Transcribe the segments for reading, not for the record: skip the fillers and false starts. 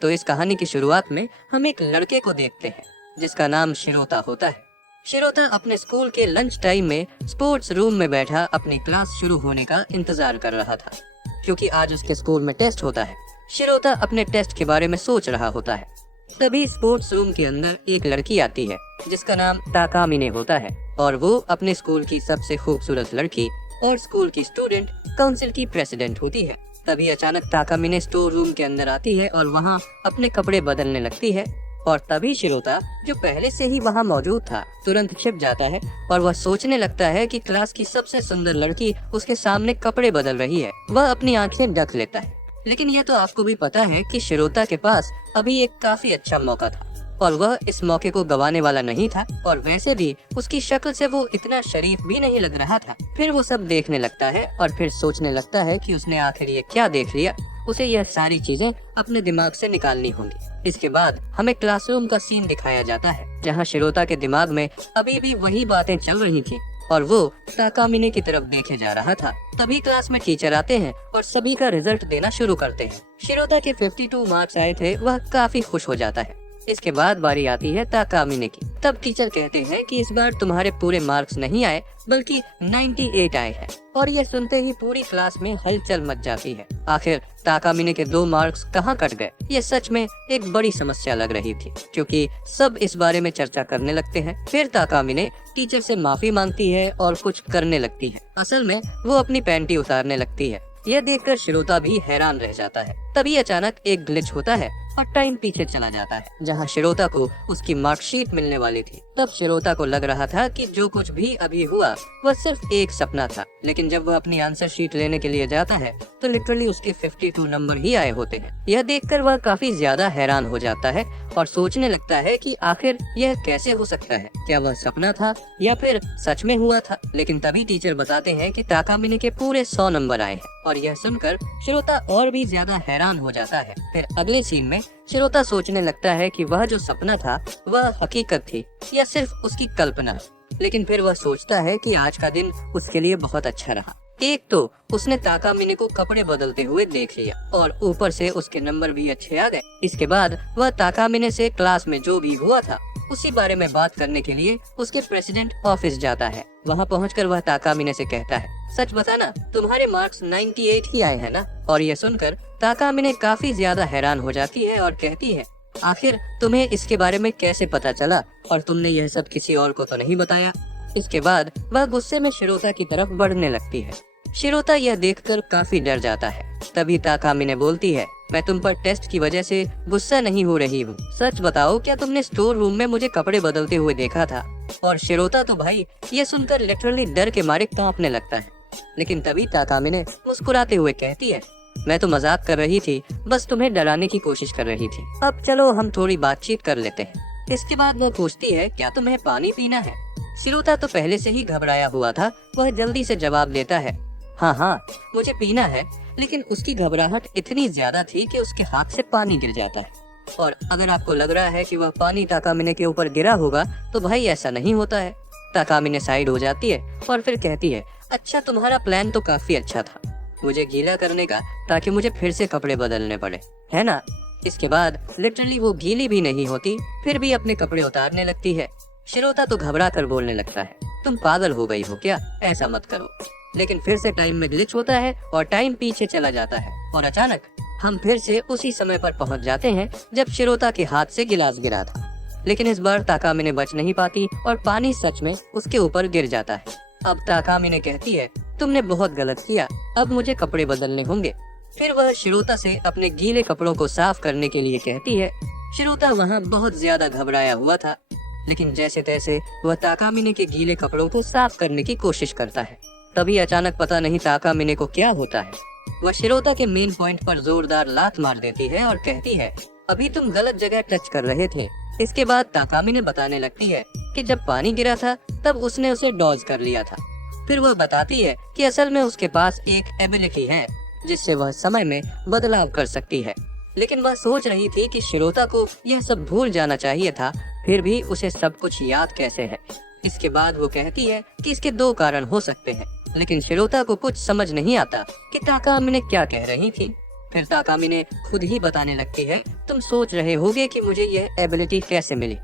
तो इस कहानी की शुरुआत में हम एक लड़के को देखते हैं जिसका नाम शिरोता होता है। शिरोता अपने स्कूल के लंच टाइम में स्पोर्ट्स रूम में बैठा अपनी क्लास शुरू होने का इंतजार कर रहा था, क्योंकि आज उसके स्कूल में टेस्ट होता है। शिरोता अपने टेस्ट के बारे में सोच रहा होता है। तभी स्पोर्ट्स रूम के अंदर एक लड़की आती है जिसका नाम ताकामिने होता है, और वो अपने स्कूल की सबसे खूबसूरत लड़की और स्कूल की स्टूडेंट काउंसिल की प्रेसिडेंट होती है। तभी अचानक ताकामिने स्टोर रूम के अंदर आती है और वहाँ अपने कपड़े बदलने लगती है, और तभी शिरोता, जो पहले से ही वहाँ मौजूद था, तुरंत छिप जाता है और वह सोचने लगता है कि क्लास की सबसे सुंदर लड़की उसके सामने कपड़े बदल रही है। वह अपनी आंखें ढक लेता है, लेकिन यह तो आपको भी पता है कि शिरोता के पास अभी एक काफी अच्छा मौका था और वह इस मौके को गंवाने वाला नहीं था। और वैसे भी उसकी शक्ल से वो इतना शरीफ भी नहीं लग रहा था। फिर वो सब देखने लगता है और फिर सोचने लगता है कि उसने आखिर ये क्या देख लिया। उसे यह सारी चीजें अपने दिमाग से निकालनी होंगी। इसके बाद हमें क्लासरूम का सीन दिखाया जाता है, जहाँ शिरोता के दिमाग में अभी भी वही बातें चल रही थी और वो ताकामिने की तरफ देखे जा रहा था। तभी क्लास में टीचर आते हैं और सभी का रिजल्ट देना शुरू करते हैं। शिरोता के 52 मार्क्स आए थे। वह काफी खुश हो जाता है। इसके बाद बारी आती है ताकामिने की। तब टीचर कहते हैं कि इस बार तुम्हारे पूरे मार्क्स नहीं आए बल्कि 98 आए हैं। और यह सुनते ही पूरी क्लास में हलचल मच जाती है। आखिर ताकामिने के 2 मार्क्स कहाँ कट गए? ये सच में एक बड़ी समस्या लग रही थी, क्योंकि सब इस बारे में चर्चा करने लगते हैं। फिर ताकामिने टीचर से माफी मांगती है और कुछ करने लगती है। असल में वो अपनी पैंटी उतारने लगती है। यह देखकर शिरोता भी हैरान रह जाता है। तभी अचानक एक ग्लिच होता है और टाइम पीछे चला जाता है, जहां शिरोता को उसकी मार्कशीट मिलने वाली थी। तब शिरोता को लग रहा था कि जो कुछ भी अभी हुआ वह सिर्फ एक सपना था, लेकिन जब वह अपनी आंसर शीट लेने के लिए जाता है तो लिटरली उसके 52 नंबर ही आए होते हैं। यह देखकर वह काफी ज्यादा हैरान हो जाता है और सोचने लगता है कि आखिर यह कैसे हो सकता है, क्या वह सपना था या फिर सच में हुआ था। लेकिन तभी टीचर बताते हैं कि ताकामिने के पूरे 100 नंबर आए हैं, और यह सुनकर शिरोता और भी ज्यादा हैरान हो जाता है। फिर अगले सीन में शिरोता सोचने लगता है कि वह जो सपना था वह हकीकत थी या सिर्फ उसकी कल्पना। लेकिन फिर वह सोचता है कि आज का दिन उसके लिए बहुत अच्छा रहा। एक तो उसने ताकामिने को कपड़े बदलते हुए देख लिया और ऊपर से उसके नंबर भी अच्छे आ गए। इसके बाद वह ताकामिने से क्लास में जो भी हुआ था उसी बारे में बात करने के लिए उसके प्रेसिडेंट ऑफिस जाता है। वहाँ पहुंचकर वह ताकामिने से कहता है, सच बताना, तुम्हारे मार्क्स 98 ही आए हैं ना? और यह सुनकर ताकामिने काफी ज्यादा हैरान हो जाती है और कहती है, आखिर तुम्हें इसके बारे में कैसे पता चला और तुमने यह सब किसी और को तो नहीं बताया? इसके बाद वह गुस्से में शिरोता की तरफ बढ़ने लगती है। शिरोता यह देखकर काफी डर जाता है। तभी ताकामिने बोलती है, मैं तुम पर टेस्ट की वजह से गुस्सा नहीं हो रही हूँ। सच बताओ, क्या तुमने स्टोर रूम में मुझे कपड़े बदलते हुए देखा था? और शिरोता तो भाई ये सुनकर लिटरली डर के मारे कांपने लगता है। लेकिन तभी ताकामिने मुस्कुराते हुए कहती है, मैं तो मजाक कर रही थी, बस तुम्हें डराने की कोशिश कर रही थी। अब चलो हम थोड़ी बातचीत कर लेते हैं। इसके बाद वो पूछती है, क्या तुम्हें पानी पीना है? शिरोता तो पहले से ही घबराया हुआ था। वह जल्दी से जवाब देता है, हाँ मुझे पीना है। लेकिन उसकी घबराहट इतनी ज्यादा थी कि उसके हाथ से पानी गिर जाता है। और अगर आपको लग रहा है कि वह पानी ताकामिने के ऊपर गिरा होगा, तो भाई ऐसा नहीं होता है। ताकामिने साइड हो जाती है और फिर कहती है, अच्छा, तुम्हारा प्लान तो काफी अच्छा था, मुझे गीला करने का, ताकि मुझे फिर से कपड़े बदलने पड़े, है ना? इसके बाद लिटरली वो गीली भी नहीं होती, फिर भी अपने कपड़े उतारने लगती है। शिरोता तो घबरा कर बोलने लगता है, तुम पागल हो गई हो क्या? ऐसा मत करो। लेकिन फिर से टाइम में ग्लिच होता है और टाइम पीछे चला जाता है, और अचानक हम फिर से उसी समय पर पहुंच जाते हैं जब शिरोता के हाथ से गिलास गिरा था। लेकिन इस बार ताकामिने बच नहीं पाती और पानी सच में उसके ऊपर गिर जाता है। अब ताकामिने कहती है, तुमने बहुत गलत किया, अब मुझे कपड़े बदलने होंगे। फिर वह शिरोता से अपने गीले कपड़ों को साफ करने के लिए कहती है। शिरोता वहाँ बहुत ज्यादा घबराया हुआ था, लेकिन जैसे तैसे वह ताकामिने के गीले कपड़ों को साफ करने की कोशिश करता है। तभी अचानक पता नहीं ताकामिने को क्या होता है, वह शिरोता के मेन पॉइंट पर जोरदार लात मार देती है और कहती है, अभी तुम गलत जगह टच कर रहे थे। इसके बाद ताकामिने बताने लगती है कि जब पानी गिरा था तब उसने उसे डॉज कर लिया था। फिर वह बताती है कि असल में उसके पास एक एबिलिटी है जिससे वह समय में बदलाव कर सकती है। लेकिन वह सोच रही थी कि शिरोता को यह सब भूल जाना चाहिए था, फिर भी उसे सब कुछ याद कैसे है। इसके बाद वो कहती है कि इसके 2 कारण हो सकते हैं, लेकिन शिरोता को कुछ समझ नहीं आता कि ताकामिने क्या कह रही थी। फिर ताकामिने खुद ही बताने लगती है, तुम सोच रहे होगे कि मुझे यह एबिलिटी कैसे मिली।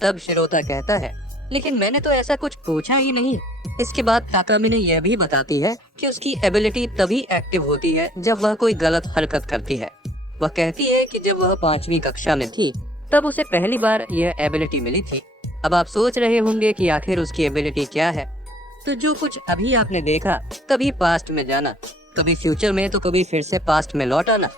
तब शिरोता कहता है, लेकिन मैंने तो ऐसा कुछ पूछा ही नहीं। इसके बाद ताकामिने यह भी बताती है कि उसकी एबिलिटी तभी एक्टिव होती है जब वह कोई गलत हरकत करती है। वह कहती है कि जब वह 5वीं कक्षा में थी तब उसे पहली बार यह एबिलिटी मिली थी। अब आप सोच रहे होंगे कि आखिर उसकी एबिलिटी क्या है। तो जो कुछ अभी आपने देखा, कभी पास्ट में जाना, कभी फ्यूचर में, तो कभी फिर से पास्ट में लौट आना,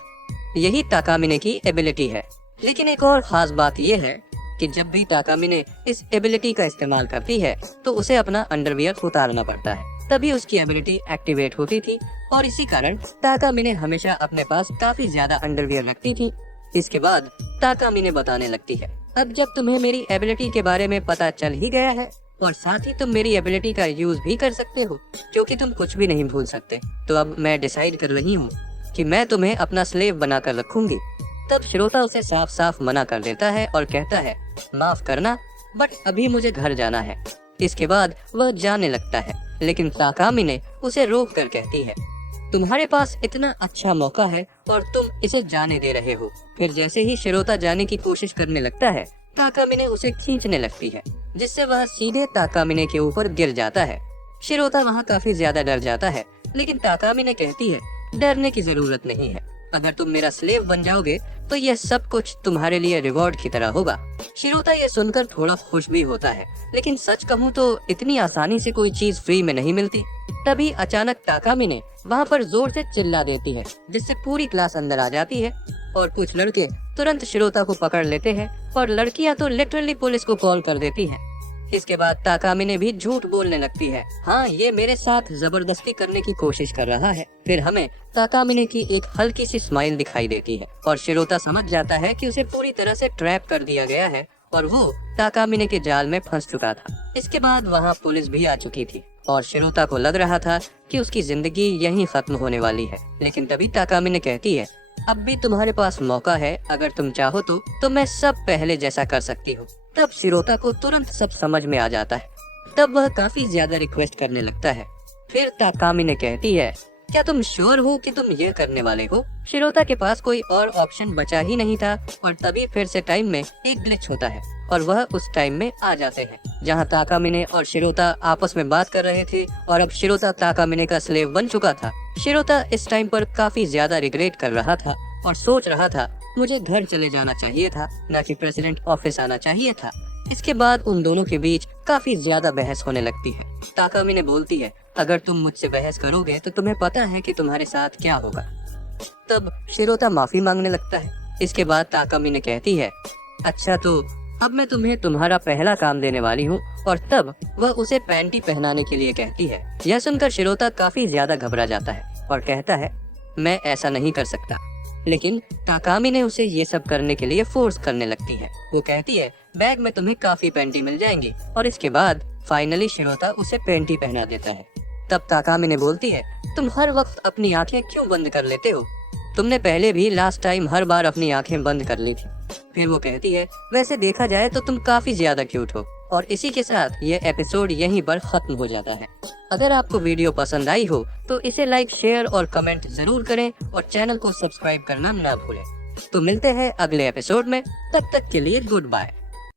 यही ताकामिने की एबिलिटी है। लेकिन एक और खास बात यह है कि जब भी ताकामिने इस एबिलिटी का इस्तेमाल करती है तो उसे अपना अंडरवियर उतारना पड़ता है, तभी उसकी एबिलिटी एक्टिवेट होती थी। और इसी कारण ताकामिने हमेशा अपने पास काफी ज्यादा अंडरवियर रखती थी। इसके बाद ताकामिने बताने लगती है, अब जब तुम्हें मेरी एबिलिटी के बारे में पता चल ही गया है और साथ ही तुम मेरी एबिलिटी का यूज भी कर सकते हो, क्योंकि तुम कुछ भी नहीं भूल सकते, तो अब मैं डिसाइड कर रही हूँ कि मैं तुम्हें अपना स्लेव बनाकर रखूंगी। तब शिरोता उसे साफ साफ मना कर देता है और कहता है, माफ करना, बट अभी मुझे घर जाना है। इसके बाद वह जाने लगता है, लेकिन ताकामिने उसे रोक कर कहती है, तुम्हारे पास इतना अच्छा मौका है और तुम इसे जाने दे रहे हो। फिर जैसे ही शिरोता जाने की कोशिश करने लगता है, ताकामिने उसे खींचने लगती है, जिससे वह सीधे ताकामिने के ऊपर गिर जाता है। शिरोता वहाँ काफी ज्यादा डर जाता है, लेकिन ताकामिने कहती है, डरने की जरूरत नहीं है, अगर तुम मेरा स्लेव बन जाओगे तो यह सब कुछ तुम्हारे लिए रिवॉर्ड की तरह होगा। शिरोता ये सुनकर थोड़ा खुश भी होता है, लेकिन सच कहूँ तो इतनी आसानी से कोई चीज फ्री में नहीं मिलती। तभी अचानक ताकामिने वहाँ पर जोर से चिल्ला देती है, जिससे पूरी क्लास अंदर आ जाती है और कुछ लड़के तुरंत शिरोता को पकड़ लेते हैं और लड़कियां तो लिटरली पुलिस को कॉल कर देती हैं। इसके बाद ताकामिने भी झूठ बोलने लगती है, हाँ ये मेरे साथ जबरदस्ती करने की कोशिश कर रहा है। फिर हमें ताकामिने की एक हल्की सी स्माइल दिखाई देती है और शिरोता समझ जाता है कि उसे पूरी तरह से ट्रैप कर दिया गया है और वो ताकामिने के जाल में फंस चुका था। इसके बाद वहाँ पुलिस भी आ चुकी थी और शिरोता को लग रहा था कि उसकी जिंदगी यहीं खत्म होने वाली है। लेकिन तभी ताकामिने कहती है, अब भी तुम्हारे पास मौका है, अगर तुम चाहो तो मैं सब पहले जैसा कर सकती हूँ। तब शिरोता को तुरंत सब समझ में आ जाता है। तब वह काफी ज्यादा रिक्वेस्ट करने लगता है। फिर ताकामिने कहती है, क्या तुम श्योर हो कि तुम ये करने वाले हो? शिरोता के पास कोई और ऑप्शन बचा ही नहीं था और तभी फिर से टाइम में एक ग्लिच होता है और वह उस टाइम में आ जाते हैं जहाँ ताकामिने और शिरोता आपस में बात कर रहे थे और अब शिरोता ताकामिने का स्लेव बन चुका था। शिरोता इस टाइम पर काफी ज्यादा रिग्रेट कर रहा था और सोच रहा था, मुझे घर चले जाना चाहिए था, न कि प्रेसिडेंट ऑफिस आना चाहिए था। इसके बाद उन दोनों के बीच काफी ज्यादा बहस होने लगती है। ताकामिने बोलती है, अगर तुम मुझसे बहस करोगे तो तुम्हें पता है कि तुम्हारे साथ क्या होगा। तब शिरोता माफी मांगने लगता है। इसके बाद ताकामिने कहती है, अच्छा तो अब मैं तुम्हें तुम्हारा पहला काम देने वाली हूँ। और तब वह उसे पैंटी पहनाने के लिए कहती है। यह सुनकर शिरोता काफी ज्यादा घबरा जाता है और कहता है, मैं ऐसा नहीं कर सकता। लेकिन ताकामिने उसे ये सब करने के लिए फोर्स करने लगती है। वो कहती है, बैग में तुम्हें काफी पैंटी मिल जाएंगी। और इसके बाद फाइनली शिरोता उसे पैंटी पहना देता है। तब ताकामिने बोलती है, तुम हर वक्त अपनी आंखें क्यों बंद कर लेते हो? तुमने पहले भी लास्ट टाइम हर बार अपनी आंखें बंद कर ली थी। फिर वो कहती है, वैसे देखा जाए तो तुम काफी ज्यादा क्यूट हो। और इसी के साथ ये एपिसोड यहीं पर खत्म हो जाता है। अगर आपको वीडियो पसंद आई हो तो इसे लाइक, शेयर और कमेंट जरूर करें और चैनल को सब्सक्राइब करना ना भूलें। तो मिलते हैं अगले एपिसोड में, तब तक के लिए गुड बाय।